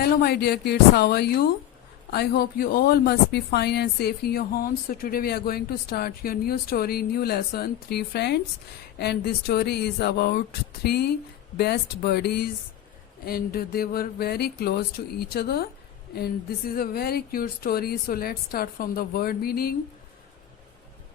Hello, my dear kids, how are you? I hope you all must be fine and safe in your homes. So, today we are going to start your new story, new lesson, Three Friends. And this story is about three best buddies, and they were very close to each other. And this is a very cute story. So, let's start from the word meaning.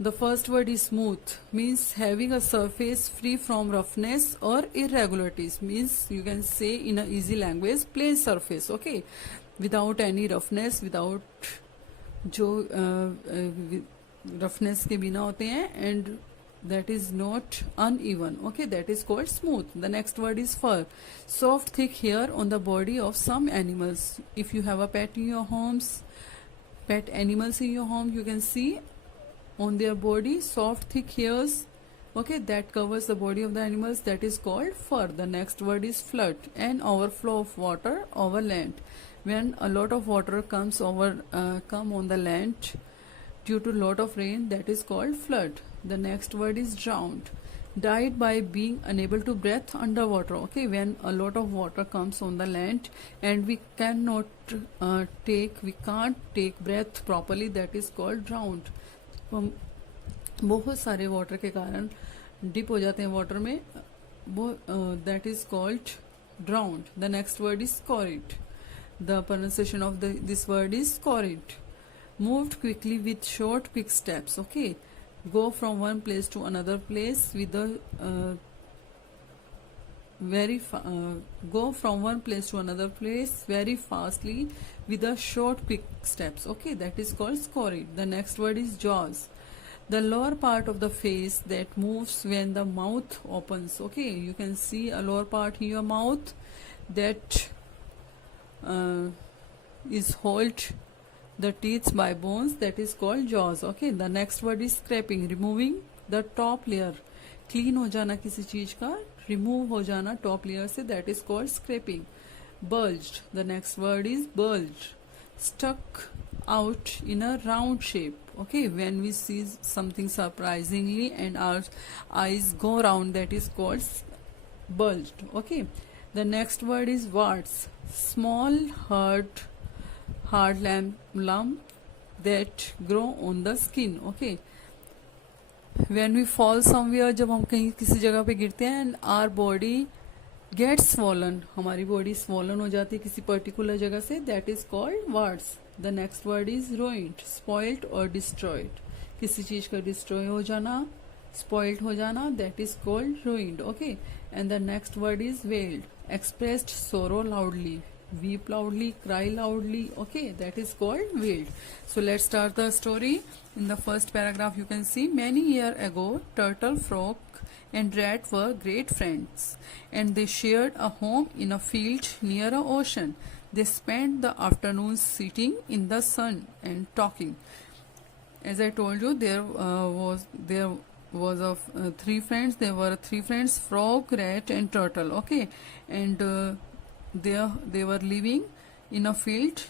The first word is smooth, means having a surface free from roughness or irregularities, means you can say in a easy language plain surface, okay, without any roughness, without जो roughness के बिना होते हैं, and that is not uneven, okay, that is called smooth. The next word is fur, soft thick hair on the body of some animals. If you have a pet in your homes, pet animals in your home, you can see on their body soft thick hairs, okay, that covers the body of the animals, that is called fur. The next word is flood, an overflow of water over land. When a lot of water comes come on the land due to lot of rain, that is called flood. The next word is drowned, died by being unable to breathe underwater, okay, when a lot of water comes on the land and we can't take breath properly, that is called drowned. हम बहुत सारे water के कारण dip हो जाते हैं water में, वो that is called drowned. The next word is scurried. The pronunciation of this word is scurried. Moved quickly with short quick steps, okay, go from one place to another place with a go from one place to another place very fastly with a short quick steps, okay, that is called scurried. The next word is jaws, the lower part of the face that moves when the mouth opens, okay, you can see a lower part in your mouth that is hold the teeth by bones, that is called jaws, okay. The next word is scraping, removing the top layer, clean हो जाना किसी चीज का, remove हो जाना top layer से, that is called scraping. Bulged, the next word is bulged, stuck out in a round shape, okay, when we see something surprisingly and our eyes go round, that is called bulged, okay. The next word is warts, small hard lump that grow on the skin, okay. When we fall somewhere, जब हम कहीं किसी जगह पे गिरते हैं and our body gets swollen, हमारी body swollen हो जाती है किसी particular जगह से, that is called warts. The next word is ruined, spoiled or destroyed, किसी चीज का destroy हो जाना, spoiled हो जाना, that is called ruined, okay. And the next word is wailed, expressed sorrow loudly, weep loudly, cry loudly, okay, that is called wailed. So let's start the story. In the first paragraph you can see, many years ago turtle, frog and rat were great friends and they shared a home in a field near an ocean. They spent the afternoons sitting in the sun and talking. As I told you, there was three friends. There were three friends, frog, rat and turtle, okay, and they were living in a field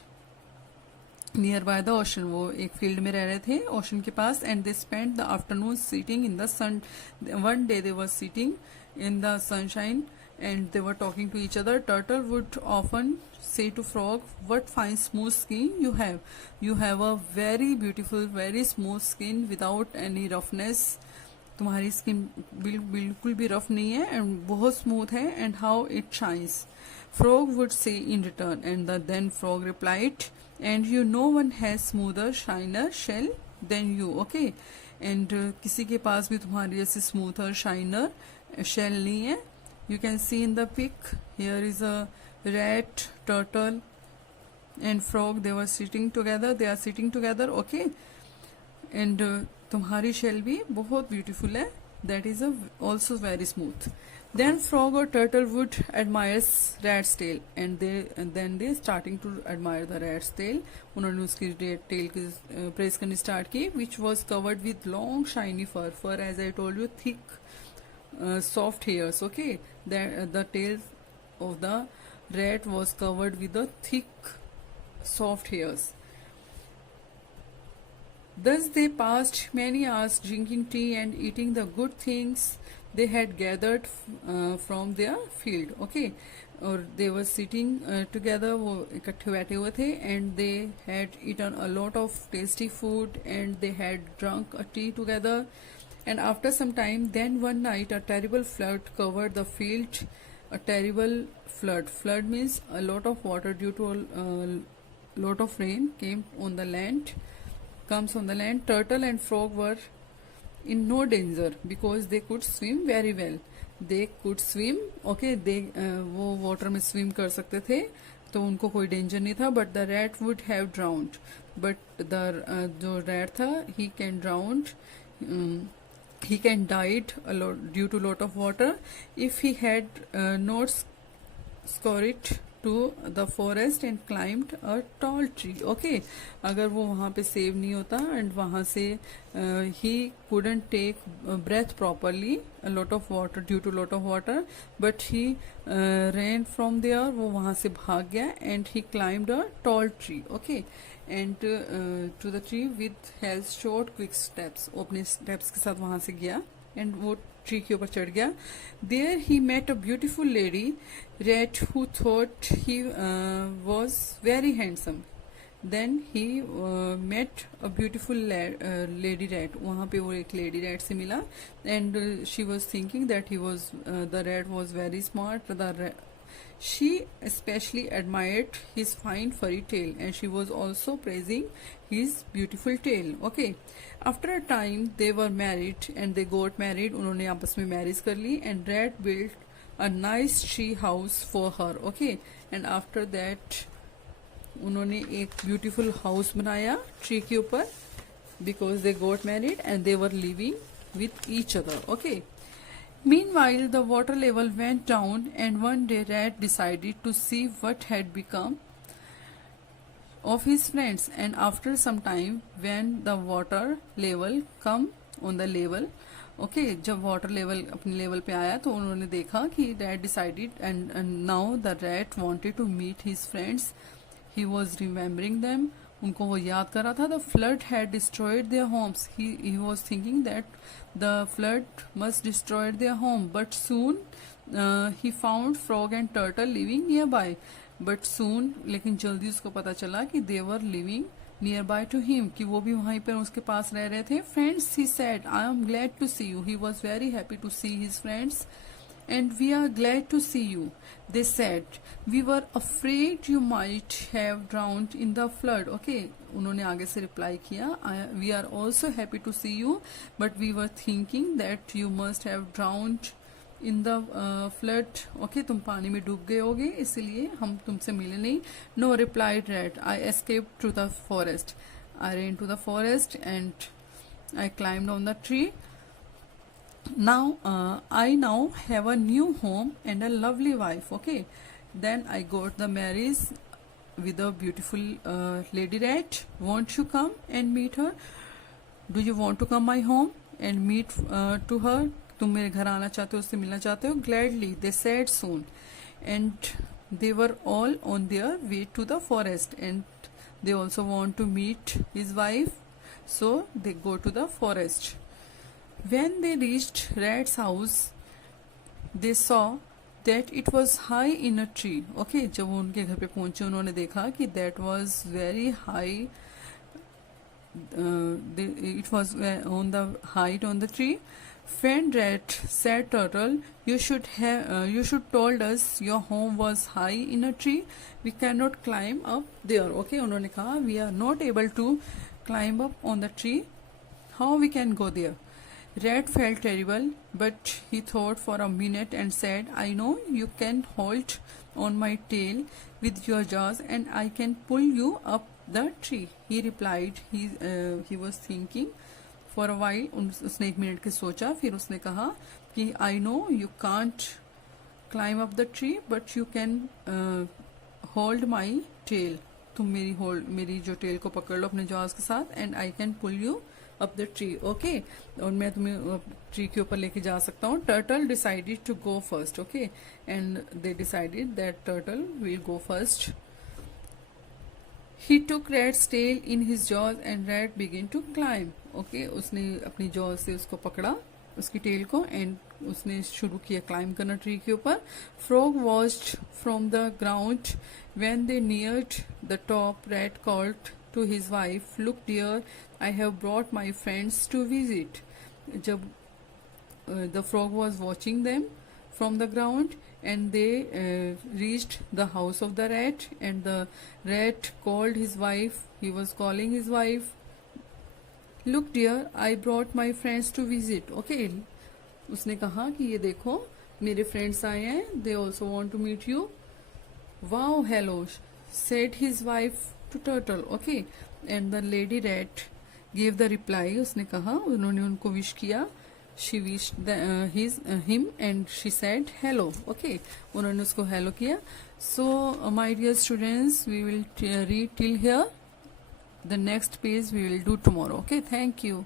near by the ocean. वो एक field में रह रहे थे ocean के पास. And they spent the afternoon sitting in the sun. One day they were sitting in the sunshine and they were talking to each other. Turtle would often say to frog, what fine smooth skin you have. You have a very beautiful, very smooth skin without any roughness. तुम्हारी skin बिल्कुल भी rough नहीं है and बहुत smooth है. And how it shines, frog would say in return, and then frog replied, and you no one has smoother shiner shell than you, okay. and किसी के पास भी तुम्हारी जैसे smoother shiner shell नहीं है. You can see in the pic, here is a rat, turtle and frog, they are sitting together, okay. and तुम्हारी shell भी बहुत beautiful है, that is also very smooth. Then frog or turtle would admire rat's tail, and then they starting to admire the rat's tail. उन्होंने उसकी tail की praise करनी start की, which was covered with long shiny fur. Fur, as I told you, thick, soft hairs. Okay, the tail of the rat was covered with the thick, soft hairs. Thus they passed many hours drinking tea and eating the good things they had gathered from their field. Okay, और they were sitting together, वो इकट्ठे बैठे हुए थे, and they had eaten a lot of tasty food and they had drunk a tea together. And after some time, then one night a terrible flood covered the field. A terrible flood. Flood means a lot of water due to a lot of rain came on the land. Comes on the land. Turtle and frog were in no danger because they could swim very well. They could swim. Okay, they वो water में swim कर सकते थे, तो उनको कोई danger नहीं था. But the rat would have drowned. But the जो rat था, he can drowned. He can died a lot due to lot of water if he had not scurried to the forest and climbed a tall tree. Okay, अगर वो वहाँ पे save नहीं होता and वहाँ से he couldn't take breath properly, a lot of water due to lot of water, but he ran from there, वो वहाँ से भाग गया and he climbed a tall tree. Okay, and to the tree with his short quick steps. वो अपने steps के साथ वहाँ से गया and वो ट्री के ऊपर चढ़ गया. There he met a beautiful lady rat who thought he was very handsome. Then he met a beautiful lady rat. वहाँ पे वो एक lady rat से मिला and she was thinking that he was the rat was very smart. She especially admired his fine furry tail and she was also praising his beautiful tail. Okay, after a time they were married and they got married. उन्होंने आपस में marriage कर ली and rat built a nice tree house for her. Okay, and after that उन्होंने एक beautiful house बनाया tree के ऊपर because they got married and they were living with each other. Okay. Meanwhile, the water level went down and one day Rat decided to see what had become of his friends. And after some time, when the water level come on the level, okay, जब water level अपने level पे आया तो उन्होंने देखा कि Rat decided and now the Rat wanted to meet his friends. He was remembering them. उनको वो याद कर रहा था. The flood had destroyed their homes. He was thinking that the flood must destroy their home. But soon he found frog and turtle living nearby. But soon, लेकिन जल्दी उसको पता चला कि they were living nearby to him, कि वो भी वहीं पर उसके पास रह रहे थे. Friends, he said, I am glad to see you. He was very happy to see his friends. And we are glad to see you, they said. We were afraid you might have drowned in the flood. Okay, उन्होंने आगे से reply किया, we are also happy to see you, but we were thinking that you must have drowned in the flood. Okay, तुम पानी में डूब गए होगे, इसलिए हम तुमसे मिले नहीं. No, replied Rat. I escaped to the forest. I ran to the forest and I climbed on the tree. Now I now have a new home and a lovely wife. Okay, then I got the marriage with a beautiful lady rat. Won't you come and meet her? Do you want to come my home and meet to her? तुम मेरे घर आना चाहते हो, उससे मिलना चाहते हो? Gladly, they said soon. And they were all on their way to the forest and they also want to meet his wife, so they go to the forest. When they reached Rat's house, they saw that it was high in a tree. Okay, जब वो उनके घर पे पहुंचे उन्होंने देखा कि that was very high. It was on the height on the tree. Friend Rat, said Turtle, you should told us your home was high in a tree. We cannot climb up there. Okay, उन्होंने कहा we are not able to climb up on the tree. How we can go there? Rat felt terrible, but he thought for a minute and said, I know you can hold on my tail with your jaws and I can pull you up the tree. He replied. He was thinking for a while. उसने एक minute के सोचा, फिर उसने कहा कि I know you can't climb up the tree, but you can hold my tail. तुम मेरी जो tail को पकड़ लो अपने jaws के साथ and I can pull you up the tree. Okay, और मैं तुम्हें ट्री के ऊपर लेके जा सकता हूँ. Turtle decided to go first. Okay, and they decided that Turtle will go first. He took Rat's tail in his jaws and Rat began to climb. Okay, उसने अपनी jaws से उसको पकड़ा उसकी टेल को, एंड उसने शुरू किया क्लाइंब करना ट्री के ऊपर. Frog watched from the ground. When they neared the top, rat called to his wife, look dear, I have brought my friends to visit. जब the frog was watching them from the ground, and they reached the house of the rat, and the rat called his wife. He was calling his wife, look dear, I brought my friends to visit. Okay, उसने कहा कि ये देखो मेरे friends आए हैं, they also want to meet you. Wow, hello, said his wife to turtle. Okay, and the lady rat gave the reply. उसने कहा, उन्होंने उनको विश किया. She wished him, and she said hello. Okay, उन्होंने उसको hello किया. So my dear students, we will read till here. The next page we will do tomorrow. Okay, thank you.